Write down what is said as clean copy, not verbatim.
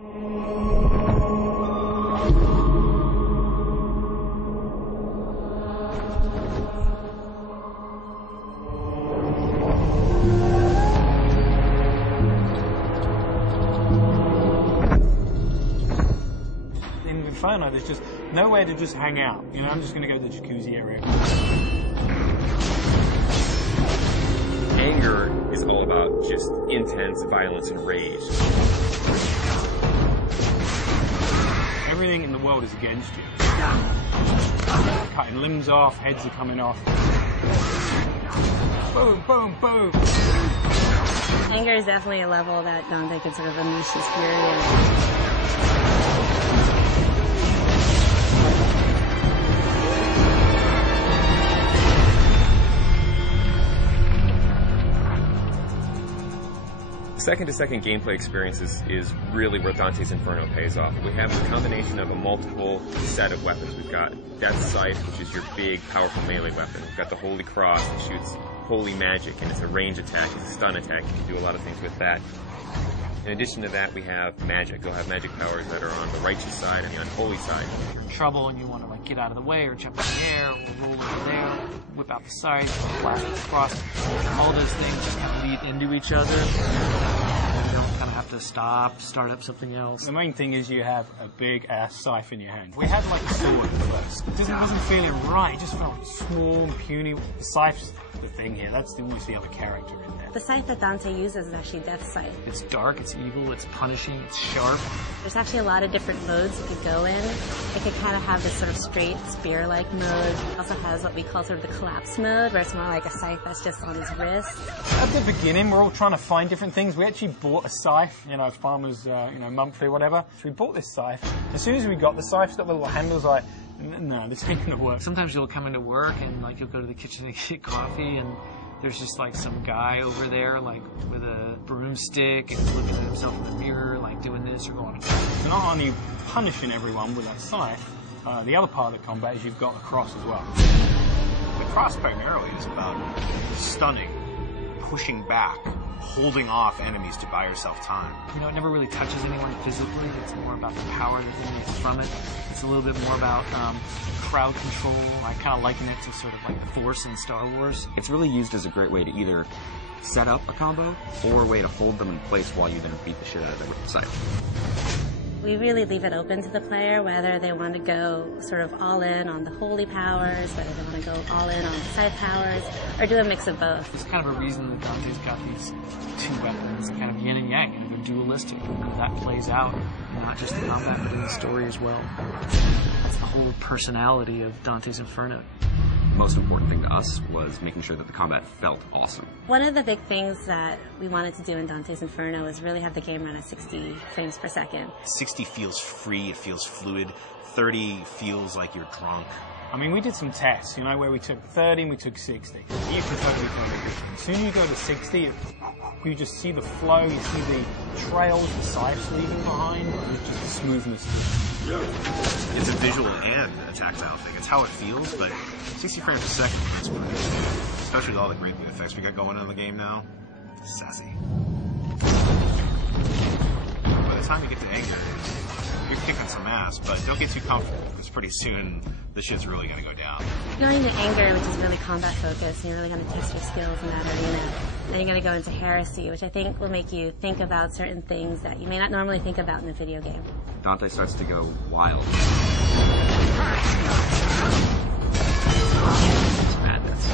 In Inferno, there's just nowhere to just hang out. You know, I'm just going to go to the jacuzzi area. Anger is all about just intense violence and rage. Everything in the world is against you. Cutting limbs off, heads are coming off. Boom, boom, boom. Anger is definitely a level that Dante can sort of unleash his fury in. Second-to-second gameplay experiences is really where Dante's Inferno pays off. We have a combination of a multiple set of weapons. We've got Death's Sight, which is your big, powerful melee weapon. We've got the Holy Cross, that shoots holy magic, and it's a range attack, it's a stun attack. You can do a lot of things with that. In addition to that, we have magic. You'll have magic powers that are on the righteous side and the unholy side. If you're in trouble and you want to like get out of the way or jump in the air or roll over there, whip out the sides, blast across, all those things just kind of lead into each other. You don't kind of have to stop, start up something else. The main thing is you have a big-ass scythe in your hand. We had like a sword at first. It wasn't feeling right. It just felt small and puny. The scythe's the thing here. That's almost the other character in there. The scythe that Dante uses is actually Death's Sight. It's dark, it's evil, it's punishing, it's sharp. There's actually a lot of different modes you could go in. It could kind of have this sort of straight spear-like mode. It also has what we call sort of the collapse mode, where it's more like a scythe that's just on his wrist. At the beginning, we're all trying to find different things. We actually bought a scythe, you know, farmers, monthly or whatever. So we bought this scythe. As soon as we got the scythe, it's got the little handles like, no, this ain't gonna work. Sometimes you'll come into work and like you'll go to the kitchen and get coffee and there's just like some guy over there like with a broomstick and looking at himself in the mirror like doing this or going. So not only punishing everyone with that scythe, the other part of the combat is you've got the cross as well. The cross primarily is about stunning, pushing back, holding off enemies to buy yourself time. You know, it never really touches anyone physically. It's more about the power that they get from it. It's a little bit more about crowd control. I kind of liken it to sort of like the Force in Star Wars. It's really used as a great way to either set up a combo or a way to hold them in place while you then beat the shit out of them with the scythe. We really leave it open to the player whether they want to go sort of all in on the holy powers, whether they want to go all in on the scythe powers, or do a mix of both. There's kind of a reason that Dante's got these two weapons, kind of yin and yang, and they're dualistic. And that plays out not just in combat, but in the story as well. That's the whole personality of Dante's Inferno. The most important thing to us was making sure that the combat felt awesome. One of the big things that we wanted to do in Dante's Inferno is really have the game run at 60 frames per second. 60 feels free, it feels fluid. 30 feels like you're drunk. I mean, we did some tests, you know, where we took 30 and we took 60. You can totally tell the difference. As soon as you go to 60, you just see the flow, you see the trails, the scythes leaving behind, it's just the smoothness to it. It's a visual and a tactile thing. It's how it feels, but 60 frames per second, that's pretty good. Especially with all the great effects we got going on in the game now. Sassy. By the time you get to anger, you're kicking some ass, but don't get too comfortable, because pretty soon this shit's really going to go down. Going to anger, which is really combat focused, and you're really going to test your skills in that arena. Then you're going to go into heresy, which I think will make you think about certain things that you may not normally think about in a video game. Dante starts to go wild. It's madness.